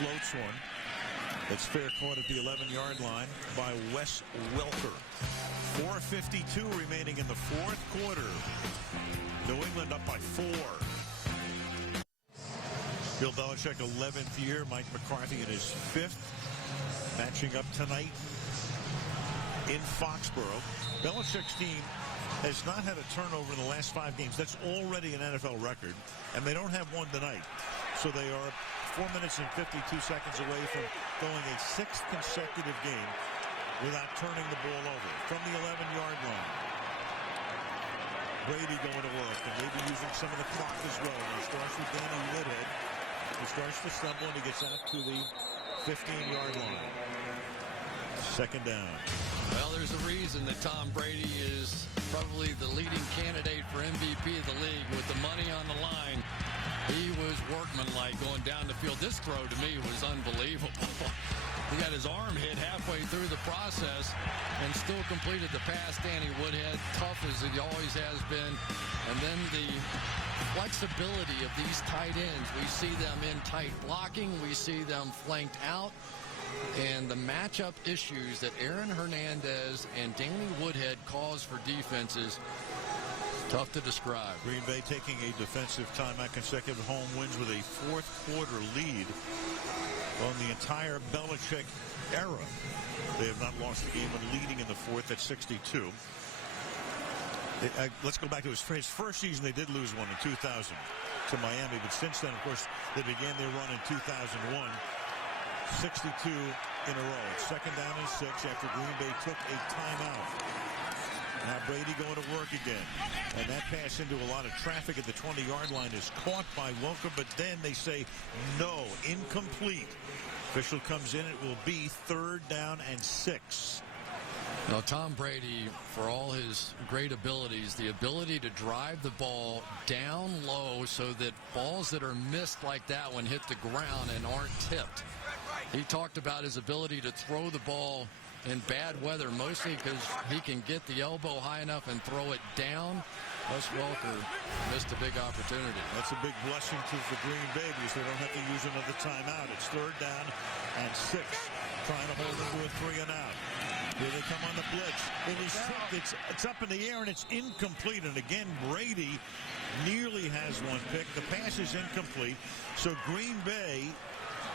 Floats one. It's fair caught at the 11-yard line by Wes Welker. 4:52 remaining in the fourth quarter. New England up by 4. Bill Belichick, 11th year. Mike McCarthy in his 5th. Matching up tonight in Foxborough. Belichick's team has not had a turnover in the last 5 games. That's already an NFL record. And they don't have one tonight. So they are 4 minutes and 52 seconds away from going a 6th consecutive game without turning the ball over from the 11-yard line. Brady going to work and maybe using some of the clock as well. He starts with Danny Woodhead. He starts to stumble and he gets out to the 15-yard line. Second down. Well, there's a reason that Tom Brady is probably the leading candidate for MVP of the league with the money on the line. He was workmanlike going down the field. This throw to me was unbelievable. He got his arm hit halfway through the process and still completed the pass. Danny Woodhead, tough as he always has been. And then the flexibility of these tight ends. We see them in tight blocking. We see them flanked out. And the matchup issues that Aaron Hernandez and Danny Woodhead cause for defenses, tough to describe. Green Bay taking a defensive timeout, consecutive home wins with a fourth quarter lead on the entire Belichick era. They have not lost a game when leading in the fourth at 62. Let's go back to his first season. They did lose one in 2000 to Miami, but since then, of course, they began their run in 2001. 62 in a row. It's second down and 6 after Green Bay took a timeout. Now Brady going to work again. And that pass into a lot of traffic at the 20-yard line is caught by Welker, but then they say no, incomplete. Official comes in. It will be third down and 6. Now, Tom Brady, for all his great abilities, the ability to drive the ball down low so that balls that are missed like that one hit the ground and aren't tipped. He talked about his ability to throw the ball in bad weather, mostly because he can get the elbow high enough and throw it down. Wes Welker missed a big opportunity. That's a big blessing for Green Bay because they don't have to use another timeout. It's third down and 6. Trying to hold into a 3 and out. Here they come on the blitz. It is tipped. It's up in the air and it's incomplete. And again, Brady nearly has one pick. The pass is incomplete. So Green Bay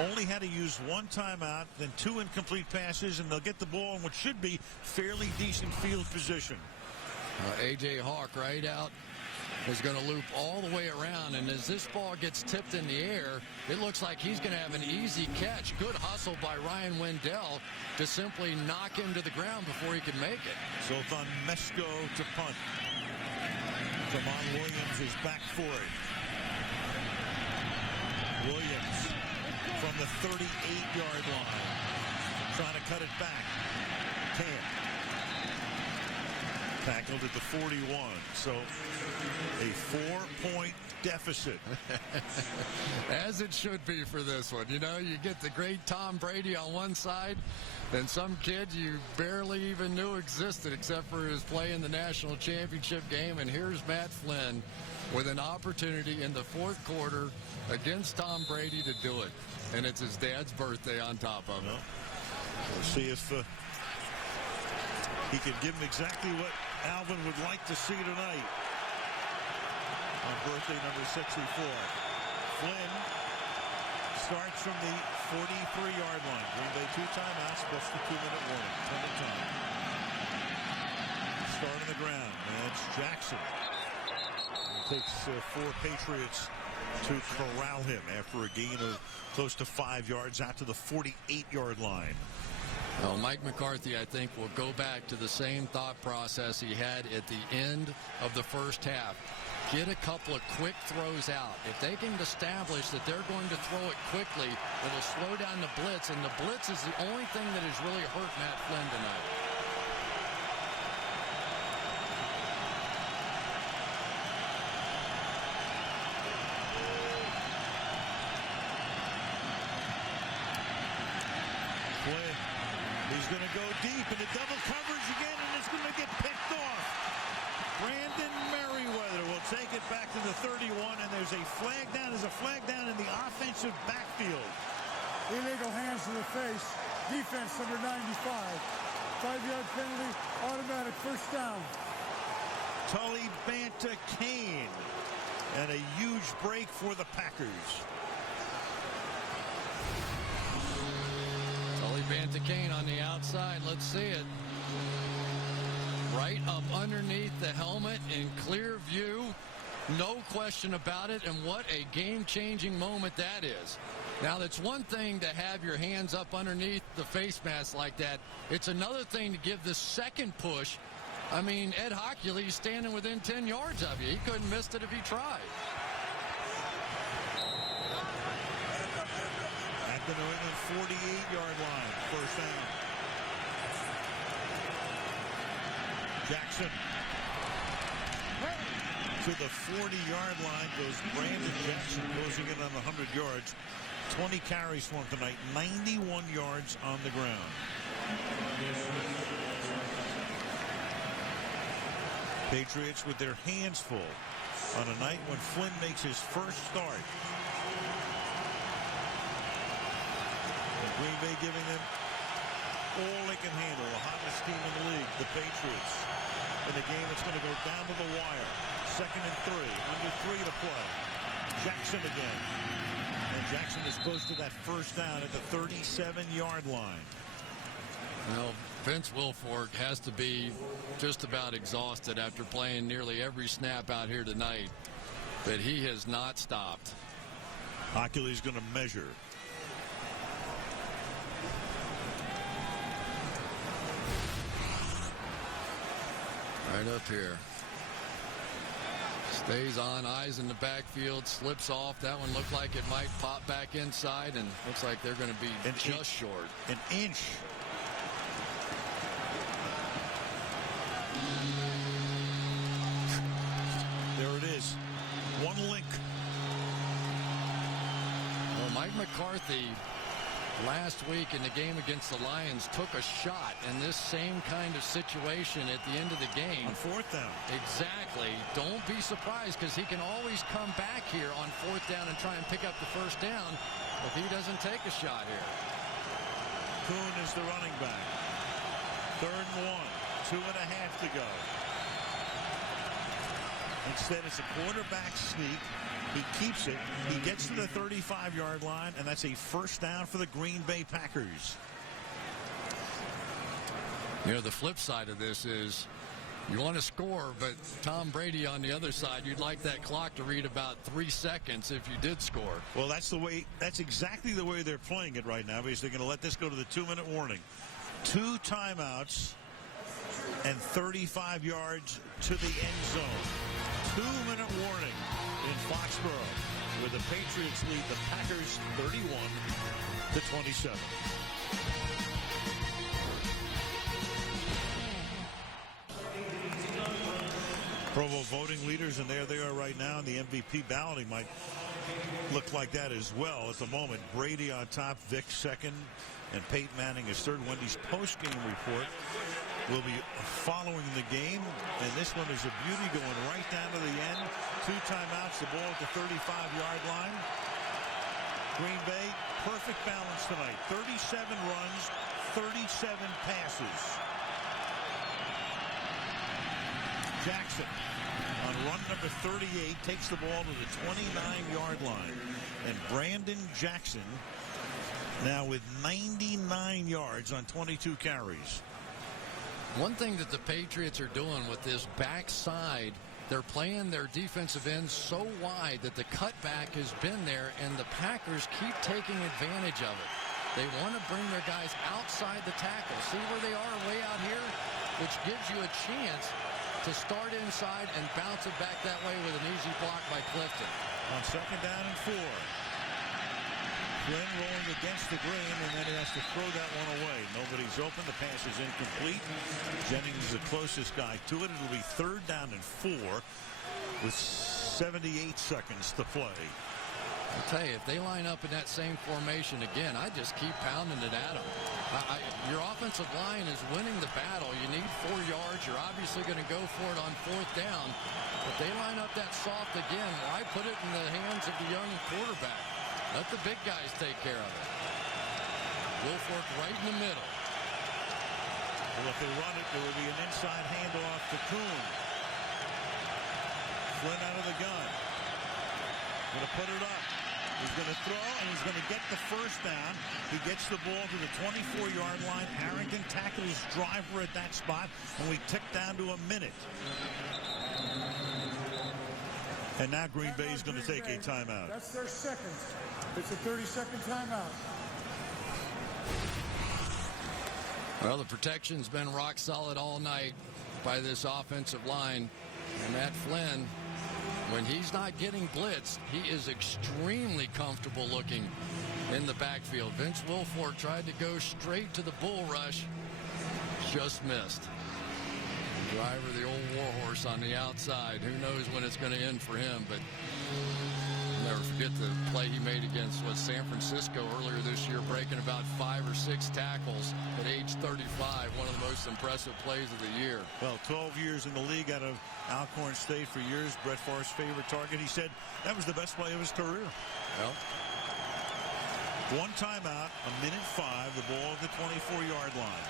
only had to use one timeout, then 2 incomplete passes, and they'll get the ball in what should be fairly decent field position. A.J. Hawk right out is going to loop all the way around, and as this ball gets tipped in the air, it looks like he's going to have an easy catch. Good hustle by Ryan Wendell to simply knock him to the ground before he can make it. So it's on Mesko to punt. Jamon Williams is back for it. Williams from the 38-yard line. Trying to cut it back. Can't. Tackled at the 41. So a 4-point deficit. As it should be for this one. You know, you get the great Tom Brady on one side, and some kid you barely even knew existed except for his play in the national championship game. And here's Matt Flynn with an opportunity in the fourth quarter against Tom Brady to do it. And it's his dad's birthday on top of it. Well, we'll see if he can give him exactly what Alvin would like to see tonight on birthday number 64. Flynn starts from the 43-yard line. Green Bay 2 timeouts plus the 2-minute warning. 10 to time. Start on the ground. And it's Jackson. It takes 4 Patriots to corral him after a gain of close to 5 yards out to the 48-yard line. Well, Mike McCarthy, I think, will go back to the same thought process he had at the end of the first half. Get a couple of quick throws out. If they can establish that they're going to throw it quickly, it'll slow down the blitz, and the blitz is the only thing that has really hurt Matt Flynn tonight. Flynn, he's going to go deep into double coverage again, and it's going to get picked off. Brandon Merriweather will take it back to the 31, and there's a flag down. There's a flag down in the offensive backfield. illegal hands to the face. Defense number 95. 5-yard penalty, automatic first down. Tully Banta-Cain. And a huge break for the Packers. Tully Banta-Cain on the outside. Let's see it. Right up underneath the helmet in clear view. No question about it. And what a game-changing moment that is. Now, that's one thing to have your hands up underneath the face mask like that. It's another thing to give the second push. I mean, Ed Hockley's standing within 10 yards of you. He couldn't miss it if he tried. At the New England 48-yard line, first down. Jackson. To the 40-yard line goes Brandon Jackson, closing in on 100 yards. 20 carries for him tonight, 91 yards on the ground. Patriots with their hands full on a night when Flynn makes his first start. And Green Bay giving them all they can handle, the hottest team in the league, the Patriots. In a game that's going to go down to the wire. 2nd and 3, under 3 to play. Jackson again. And Jackson is close to that first down at the 37-yard line. You know, Vince Wilfork has to be just about exhausted after playing nearly every snap out here tonight. But he has not stopped. Hockley's going to measure. Right up here. Stays on, eyes in the backfield, slips off. That one looked like it might pop back inside, and looks like they're going to be just short. An inch. There it is. One link. Well, Mike McCarthy last week in the game against the Lions took a shot in this same kind of situation at the end of the game. On 4th down. Exactly. Don't be surprised, because he can always come back here on 4th down and try and pick up the first down if he doesn't take a shot here. Kuhn is the running back. 3rd and 1. 2.5 to go. Instead, it's a quarterback sneak. He keeps it. He gets to the 35-yard line, and that's a first down for the Green Bay Packers. You know, the flip side of this is you want to score, but Tom Brady on the other side, you'd like that clock to read about 3 seconds if you did score. Well, that's exactly the way they're playing it right now, because they're going to let this go to the 2-minute warning. 2 timeouts and 35 yards to the end zone. 2-minute warning in Foxborough, where the Patriots lead the Packers 31-27. Pro Bowl voting leaders, and there they are right now in the MVP balloting. Might look like that as well at the moment. Brady on top, Vic second, and Peyton Manning is third. Wendy's post-game report will be following the game, and this one is a beauty going right down to the end. 2 timeouts, the ball at the 35-yard line. Green Bay, perfect balance tonight. 37 runs, 37 passes. Jackson on run number 38 takes the ball to the 29-yard line, and Brandon Jackson now with 99 yards on 22 carries. One thing that the Patriots are doing with this backside, they're playing their defensive ends so wide that the cutback has been there, and the Packers keep taking advantage of it. They want to bring their guys outside the tackle. See where they are way out here? Which gives you a chance to start inside and bounce it back that way with an easy block by Clifton. On 2nd down and 4. Flynn rolling against the green, and then he has to throw that one away. Nobody's open. The pass is incomplete. Jennings is the closest guy to it. It'll be 3rd down and 4 with 78 seconds to play. I'll tell you, if they line up in that same formation again, I just keep pounding it at them. Your offensive line is winning the battle. You need 4 yards. You're obviously going to go for it on 4th down. If they line up that soft again, why put it in the hands of the young quarterback? Let the big guys take care of it. Wolford right in the middle. Well, if they run it, there will be an inside handoff to Kuhn. Flynn out of the gun. Going to put it up. He's going to throw, and he's going to get the first down. He gets the ball to the 24-yard line. Harrington tackled his driver at that spot, and we tick down to a minute. And now Green Bay is going to take a timeout. That's their second. It's a 30-second timeout. Well, the protection's been rock solid all night by this offensive line. And Matt Flynn, when he's not getting blitzed, he is extremely comfortable looking in the backfield. Vince Wilfork tried to go straight to the bull rush, just missed. Driver, the old warhorse on the outside. Who knows when it's going to end for him, but I'll never forget the play he made against San Francisco earlier this year, breaking about 5 or 6 tackles at age 35. One of the most impressive plays of the year. Well, 12 years in the league out of Alcorn State for years. Brett Favre's favorite target. He said that was the best play of his career. Well, one timeout, a minute 5, the ball at the 24-yard line.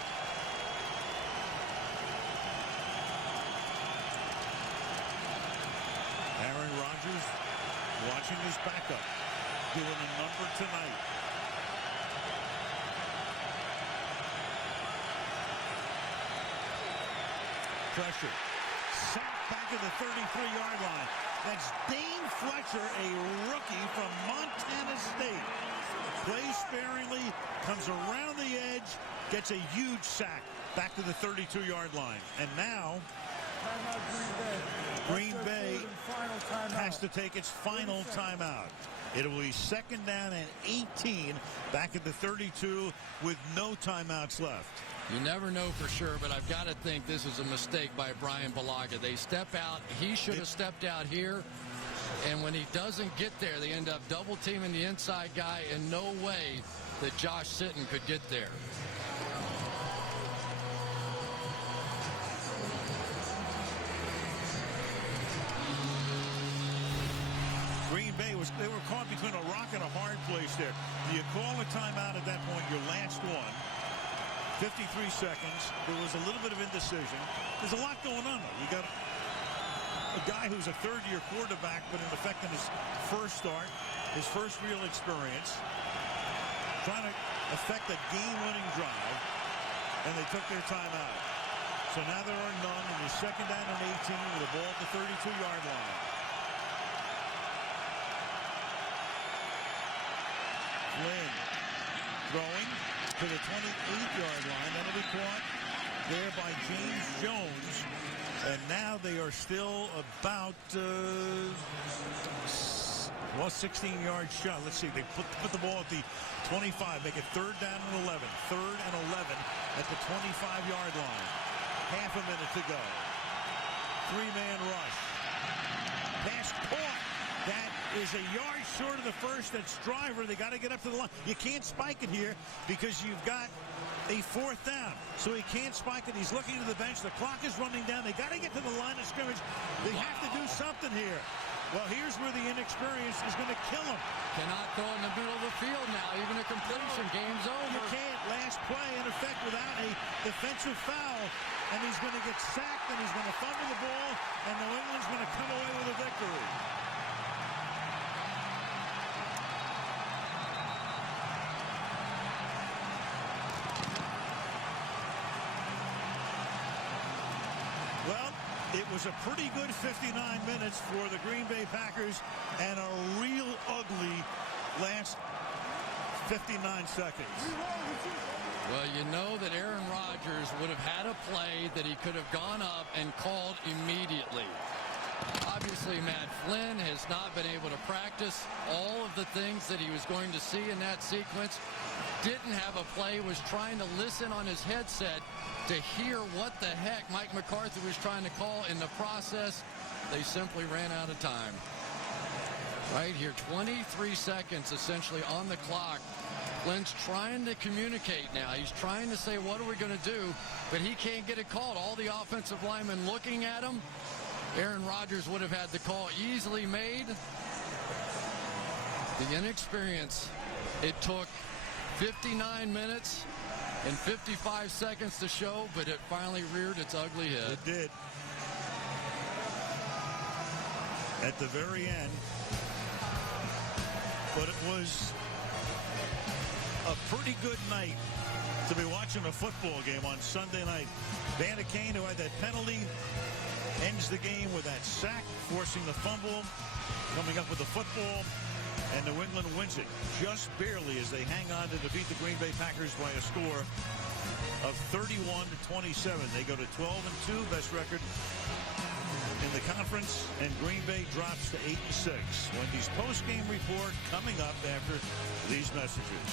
Aaron Rodgers watching his backup, doing a number tonight. Pressure. Sacked back at the 33-yard line. That's Dane Fletcher, a rookie from Montana State. Plays sparingly, comes around the edge, gets a huge sack back to the 32-yard line. And now Green Bay has to take its final timeout. It will be second down and 18 back at the 32 with no timeouts left. You never know for sure, but I've got to think this is a mistake by Brian Bulaga. They step out. He should have stepped out here. And when he doesn't get there, they end up double teaming the inside guy, and no way that Josh Sitton could get there. Green Bay they were caught between a rock and a hard place there. Do you call a timeout at that point, your last one? 53 seconds. There was a little bit of indecision. There's a lot going on, though. You got a guy who's a third-year quarterback, but in effect in his first start, his first real experience, trying to effect a game-winning drive, and they took their timeout. So now there are none, and you're second down and 18 with a ball at the 32-yard line. Flynn throwing to the 28-yard line. That'll be caught there by James Jones. And now they are still about, 16-yard shot. Let's see. They put the ball at the 25. Make it third down and 11. Third and 11 at the 25-yard line. Half a minute to go. 3-man rush. Pass caught. That is a yard short of the first. That's driver. They got to get up to the line. You can't spike it here because you've got a fourth down. So he can't spike it. He's looking to the bench. The clock is running down. They got to get to the line of scrimmage. They have to do something here. Well, here's where the inexperience is going to kill him. Cannot throw in the middle of the field now. Even a completion. Game's over. You can't. Last play, in effect, without a defensive foul. And he's going to get sacked, and he's going to fumble the ball, and New England's going to come away with a victory. Well, it was a pretty good 59 minutes for the Green Bay Packers and a real ugly last 59 seconds. Well, you know that Aaron Rodgers would have had a play that he could have gone up and called immediately. Obviously, Matt Flynn has not been able to practice all of the things that he was going to see in that sequence. Didn't have a play, was trying to listen on his headset to hear what the heck Mike McCarthy was trying to call. In the process, they simply ran out of time. Right here, 23 seconds essentially on the clock. Flynn's trying to communicate now. He's trying to say, what are we going to do? But he can't get it called. All the offensive linemen looking at him. Aaron Rodgers would have had the call easily made. The inexperience. It took 59 minutes and 55 seconds to show, but it finally reared its ugly head. It did. At the very end. But it was a pretty good night to be watching a football game on Sunday night. Van de Kane, who had that penalty, ends the game with that sack, forcing the fumble, coming up with the football, and New England wins it just barely as they hang on to defeat the Green Bay Packers by a score of 31-27. They go to 12-2, best record in the conference, and Green Bay drops to 8-6. Wendy's post-game report coming up after these messages.